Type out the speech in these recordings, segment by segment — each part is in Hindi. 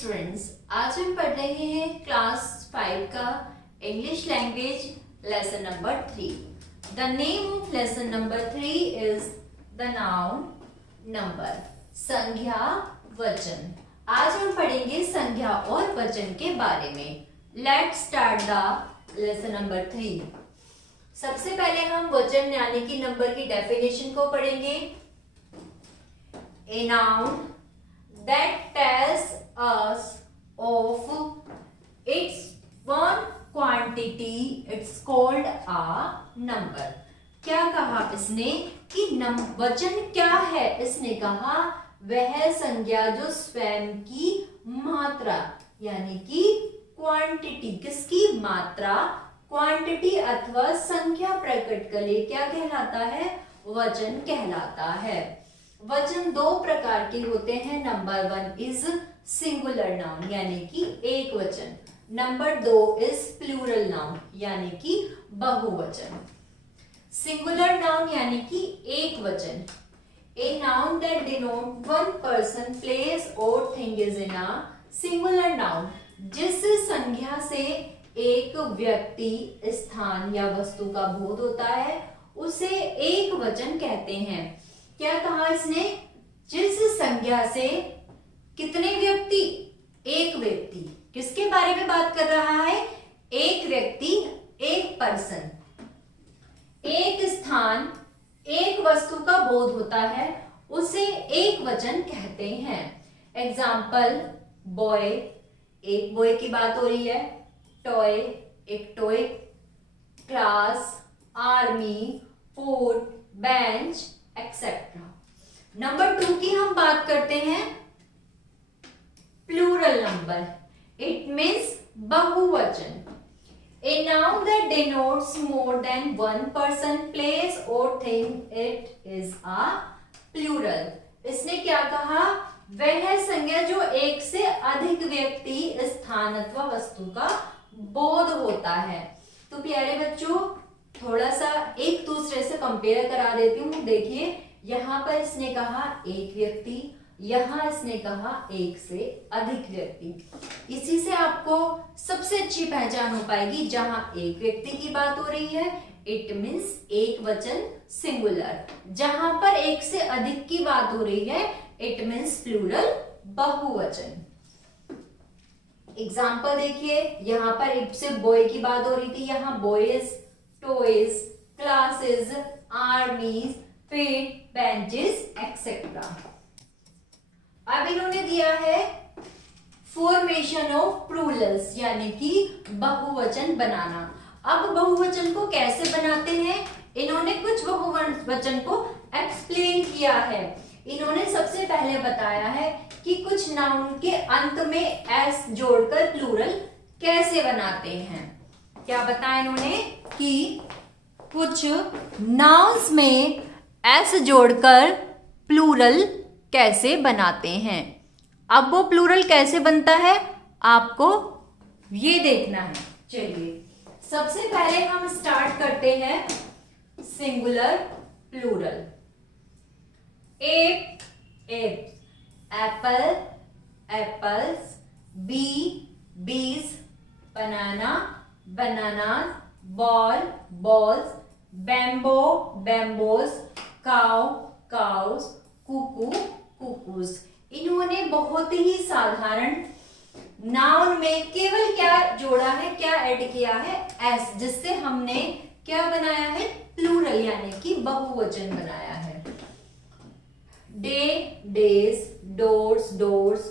स्टूडेंट्स, आज हम पढ़ रहे हैं क्लास 5 का English language lesson number 3। The name of lesson number 3 is the noun number, संज्ञा वचन। आज हम पढ़ेंगे संज्ञा और वचन के बारे में। Let's start the lesson number 3। सबसे पहले हम वचन यानी कि नंबर की डेफिनेशन को पढ़ेंगे। A noun that tells us of its one quantity, it's called a number। क्या कहा इसने कि वचन क्या है? इसने कहा वह संज्ञा जो स्वयं की मात्रा यानी कि क्वांटिटी, किसकी मात्रा, क्वांटिटी अथवा संख्या प्रकट करे क्या कहलाता है? वचन कहलाता है। वचन दो प्रकार के होते हैं। नंबर 1 इज सिंगुलर नाउन यानी कि एक वचन। नंबर 2 इज प्लूरल नाउन यानी कि बहुवचन। सिंगुलर नाउन यानी कि एक वचन। A noun that denote one person, place और thing is in a singular noun. जिस संज्ञा से एक व्यक्ति, स्थान या वस्तु का बोध होता है उसे एक वचन कहते हैं। क्या कहा इसने? जिस संज्ञा से कितने व्यक्ति? एक व्यक्ति। किसके बारे में बात कर रहा है? एक व्यक्ति, एक पर्सन, एक स्थान, एक वस्तु का बोध होता है उसे एक वचन कहते हैं। एग्जाम्पल, बॉय, एक बॉय की बात हो रही है। टॉय, एक toy. Class, army, food, bench, etcetera. Number 2 की हम बात करते हैं। प्लूरल नंबर, इट मीन्स बहुवचन। A noun that denotes more than one person, place or thing, it is a plural। इसने क्या कहा? वह संज्ञा जो एक से अधिक व्यक्ति, स्थान अथवा वस्तु का बोध होता है। तो प्यारे बच्चों, थोड़ा सा एक दूसरे से कंपेयर करा देती हूँ। देखिए, यहाँ पर इसने कहा एक व्यक्ति, यहाँ इसने कहा एक से अधिक व्यक्ति। इसी से आपको सबसे अच्छी पहचान हो पाएगी। जहां एक व्यक्ति की बात हो रही है इट मीन्स एक वचन, सिंगुलर। जहां पर एक से अधिक की बात हो रही है इट मीन्स प्लूरल, बहुवचन। एग्जाम्पल देखिए, यहाँ पर एक से बॉय की बात हो रही थी, यहाँ boys, toys, classes, आर्मीज, feet, benches, etcetera. अब इन्होंने दिया है फॉर्मेशन ऑफ प्लूरल्स यानी कि बहुवचन बनाना। अब बहुवचन को कैसे बनाते हैं? इन्होंने कुछ बहुवचन को एक्सप्लेन किया है। इन्होंने सबसे पहले बताया है कि कुछ नाउन के अंत में एस जोड़कर प्लूरल कैसे बनाते हैं। क्या बताया इन्होंने? कि कुछ नाउन्स में एस जोड़कर प्लूरल कैसे बनाते हैं। अब वो प्लूरल कैसे बनता है आपको ये देखना है। चलिए, सबसे पहले हम स्टार्ट करते हैं singular plural. Ape, apes, apple, apples, bee, bees, banana, bananas, ball, balls, bamboo, bamboos, cow, cows, cuckoo, cuckoos. इन्होंने बहुत ही साधारण नाउन में केवल क्या जोड़ा है, क्या ऐड किया है? एस, जिससे हमने क्या बनाया है? प्लूरल यानी कि बहुवचन बनाया है। Day, days, doors, doors,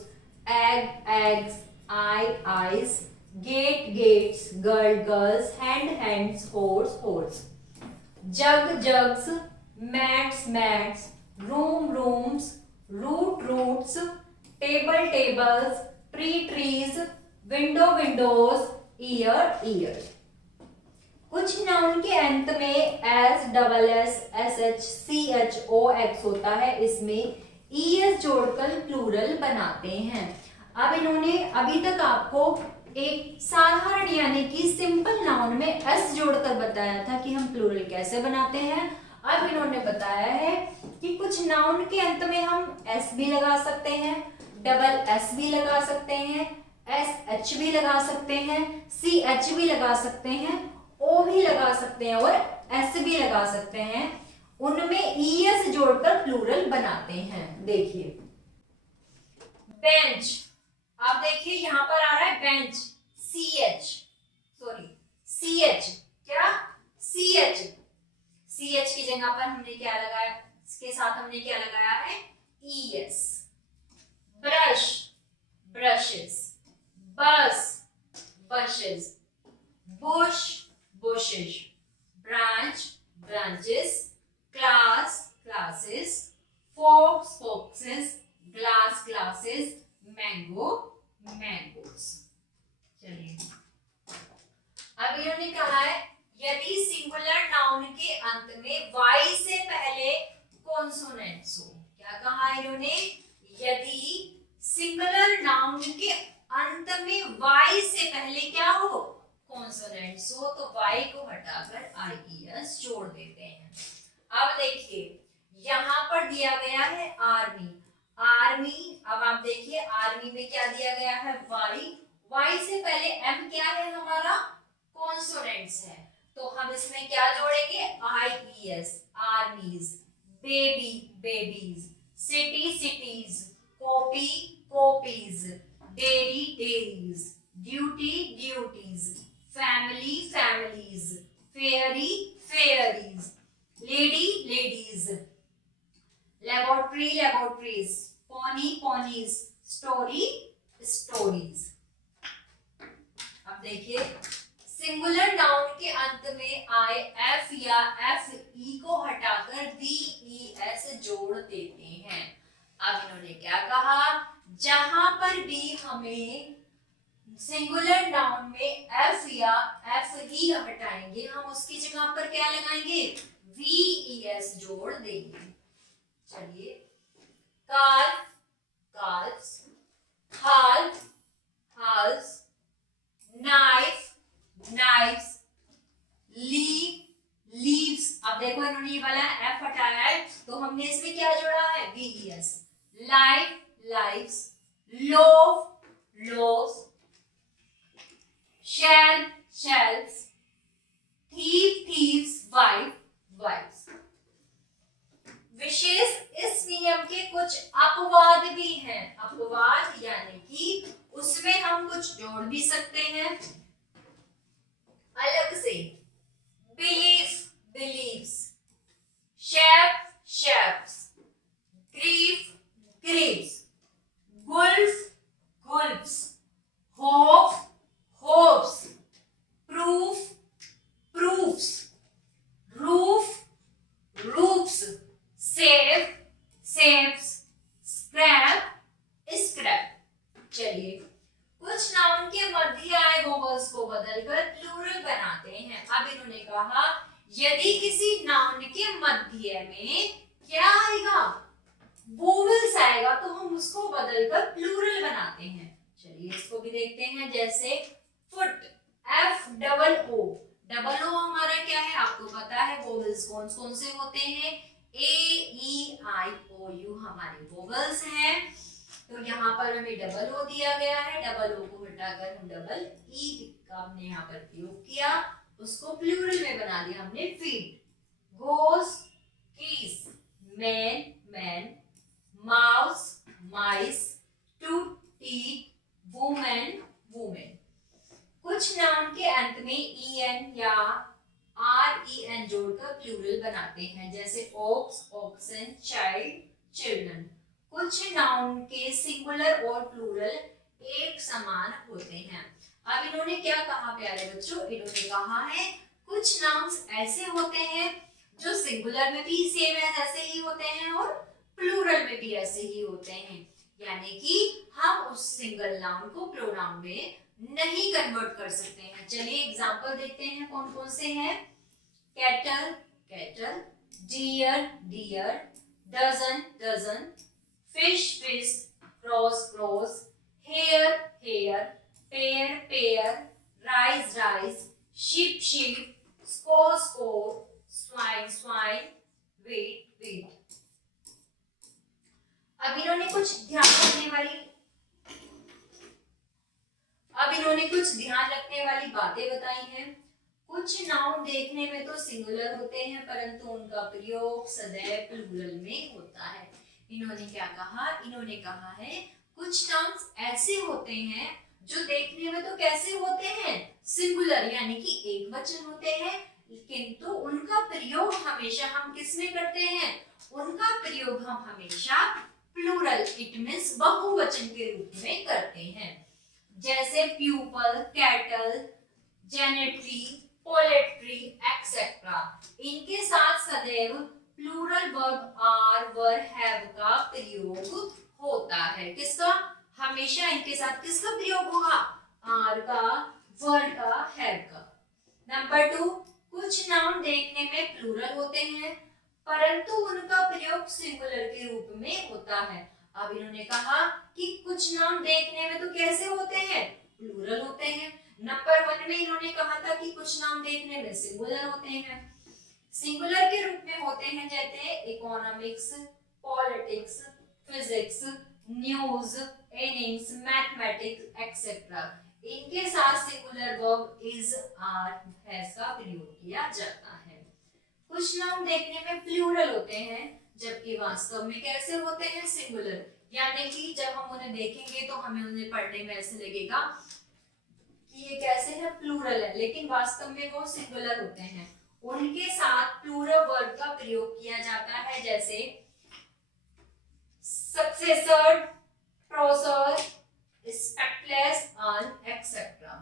egg, eggs, eye, eyes, gate, gates, girl, girls, hand, hands, horse, horse, jug, jugs, mats, mats, room, rooms, root, roots, table, tables, tree, trees, window, windows, year, year. कुछ नाउन के अंत में S, double S, S H, C H, O X होता है। इसमें ई एस जोड़कर प्लूरल बनाते हैं। अब इन्होंने अभी तक आपको एक साधारण यानी कि सिंपल नाउन में एस जोड़कर बताया था कि हम प्लूरल कैसे बनाते हैं। अब इन्होंने बताया है कि कुछ नाउन के अंत में हम एस भी लगा सकते हैं, डबल एस भी लगा सकते हैं, एस एच भी लगा सकते हैं, सी एच भी लगा सकते हैं, ओ भी लगा सकते हैं और एस भी लगा सकते हैं। उनमें ईएस जोड़कर प्लूरल बनाते हैं। देखिए बेंच, आप देखिए यहां पर आ रहा है bench, C H, sorry C H, क्या सी एच, सी एच की जगह पर हमने क्या लगाया, इसके साथ हमने क्या लगाया है, ई एस। ब्रश, ब्रशेस, बस, buses, Bush, bushes, branch, branches, class, classes, fox, foxes, glass, glasses, mango, mangoes। चलिए अब इन्होंने कहा है यदि सिंगुलर नाउन के अंत में y से पहले कॉन्सोनेंट्स हो। क्या कहा है इन्होंने, यदि सिंगुलर नाउन के अंत में y से पहले क्या हो, कॉन्सोनेंट्स हो, तो y को हटाकर IES जोड़ देते हैं। अब देखिए यहाँ पर दिया गया है आर्मी, आर्मी, अब आप देखिए आर्मी में क्या दिया गया है, y से पहले m क्या है हमारा, कॉन्सोनेंट्स है, तो हम इसमें क्या जोड़ेंगे, IES, आर्मीज, baby, babies, city, cities, copy, copies, dairy, dairies, duty, duties, family, families, fairy, fairies, lady, ladies, laboratory, laboratories, pony, ponies, story, stories। अब देखिए सिंगुलर नाउन के अंत में आए एफ या एफ ई को हटाकर वी ई एस जोड़ देते हैं। अब इन्होंने क्या कहा, जहां पर भी हमें सिंगुलर नाउन में एफ या एफ ई हटाएंगे, हम उसकी जगह पर क्या लगाएंगे, वी ई एस जोड़ देंगे। चलिए काल, काल्स, हाल, हाल्स, नाइफ, नाइफ्स, लीव, लीव्स। अब देखो इन्होंने ये वाला एफ हटाया है तो हमने इसमें क्या जोड़ा है, V E S. Life, lifes, loaf, loaves, shelf, shelves, thief, thieves, wife, wives। विशेष इस नियम के कुछ अपवाद भी हैं, अपवाद यानी कि उसमें हम कुछ जोड़ भी सकते हैं अलग से। belief, beliefs, chef, chefs, grief, griefs, gulf, gulfs, hope, hopes, proof, proofs, roof, roofs, save, saves, scrap, scrap। चलिए कुछ नाउन के मध्य आए वोवल्स को बदलकर प्लूरल बनाते हैं। अब इन्होंने कहा यदि किसी नाउन के मध्य में क्या आएगा, वोवल्स आएगा, तो हम उसको बदलकर प्लूरल बनाते हैं। चलिए इसको भी देखते हैं, जैसे foot, F double O, double O हमारा क्या है आपको पता है, वोवल्स कौन कौन से होते हैं, ए ई आई ओ यू हमारे वोवल्स हैं, तो यहाँ पर हमें डबल ओ दिया गया है, डबल ओ को हटाकर हम डबल ई का हमने यहाँ पर प्रयोग किया, उसको प्लूरल में बना दिया हमने feet, goose, geese, man, man, mouse, mice, tooth teeth, women, women. कुछ नाउन के अंत में ई एन या आर ई एन जोड़कर प्लूरल बनाते हैं, जैसे ओक्स, ओक्सन, चाइल्ड, चिल्ड्रन। कुछ नाउन के सिंगुलर और प्लूरल एक समान होते हैं। अब इन्होंने क्या कहा प्यारे बच्चों, इन्होंने कहा है कुछ नाउन्स ऐसे होते हैं जो सिंगुलर में भी सेम ऐसे ही होते हैं और प्लूरल में भी ऐसे ही होते हैं, यानी कि हम उस सिंगल नाउन को प्रोनाउन में नहीं कन्वर्ट कर सकते हैं। चलिए एग्जांपल देखते हैं कौन कौन से हैं। Cattle, cattle, deer, deer, dozen, dozen, fish, fish, cross, cross, hair, hair, pair, pair, rice, rice, sheep, sheep, score, score, swine, swine, wheat, wheat। अब इन्होंने कुछ ध्यान रखने वाली अब इन्होंने कुछ ध्यान रखने वाली बातें बताई हैं। कुछ नाउन देखने में तो सिंगुलर होते हैं परंतु उनका प्रयोग सदैव प्लूरल में होता है। इन्होंने क्या कहा? इन्होंने कहा है कुछ नाउन्स ऐसे होते हैं जो देखने में तो कैसे होते हैं? सिंगुलर यानी कि एक वचन होते हैं, किंतु उनका प्रयोग हमेशा हम किसमें करते हैं? उनका प्रयोग हम हमेशा प्लूरल इट मींस बहुवचन के रूप में करते हैं। जैसे people, cattle, gentry, poultry etcetera, इनके साथ सदैव plural verb are, were, have का प्रयोग होता है। किसका? हमेशा इनके साथ किसका प्रयोग होगा? आर का, वर का, हैव का। नंबर 2, कुछ नाउन देखने में प्लूरल होते हैं परंतु उनका प्रयोग सिंगुलर के रूप में होता है। अब इन्होंने कहा कि कुछ नाउन देखने में तो कैसे होते हैं? प्लूरल होते हैं। नंबर 1 में इन्होंने कहा था कि कुछ नाउन देखने में सिंगुलर होते हैं। सिंगुलर के रूप में होते हैं जैसे economics, politics, physics, news, innings, mathematics etcetera. इनके साथ singular verb is, are, has का प्रयोग किया जाता है। कुछ नाउन देखने में प्लूरल होते हैं जबकि वास्तव में कैसे होते हैं? सिंगुलर। यानी कि जब हम उन्हें देखेंगे तो हमें उन्हें पढ़ने में ऐसे लगेगा कि ये कैसे है? प्लूरल है, लेकिन वास्तव में वो सिंगुलर होते हैं। उनके साथ प्लूरल वर्ब का प्रयोग किया जाता है जैसे सक्सेसर, ट्रोसर, स्पेक्टलेस एंड एक्सेट्रा।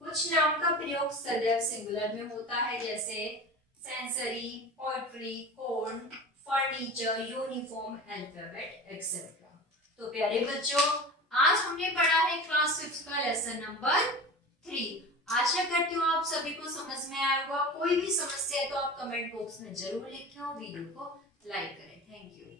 कुछ नाउन का प्रयोग सदैव सिंगुलर में होता है जैसे sensory, poetry, corn, furniture, uniform, alphabet etcetera. तो प्यारे बच्चों, आज हमने पढ़ा है क्लास 5 का लेसन नंबर 3। आशा करती हूँ आप सभी को समझ में आया होगा। कोई भी समस्या है तो आप कमेंट बॉक्स में जरूर लिखें और वीडियो को लाइक करें। Thank you.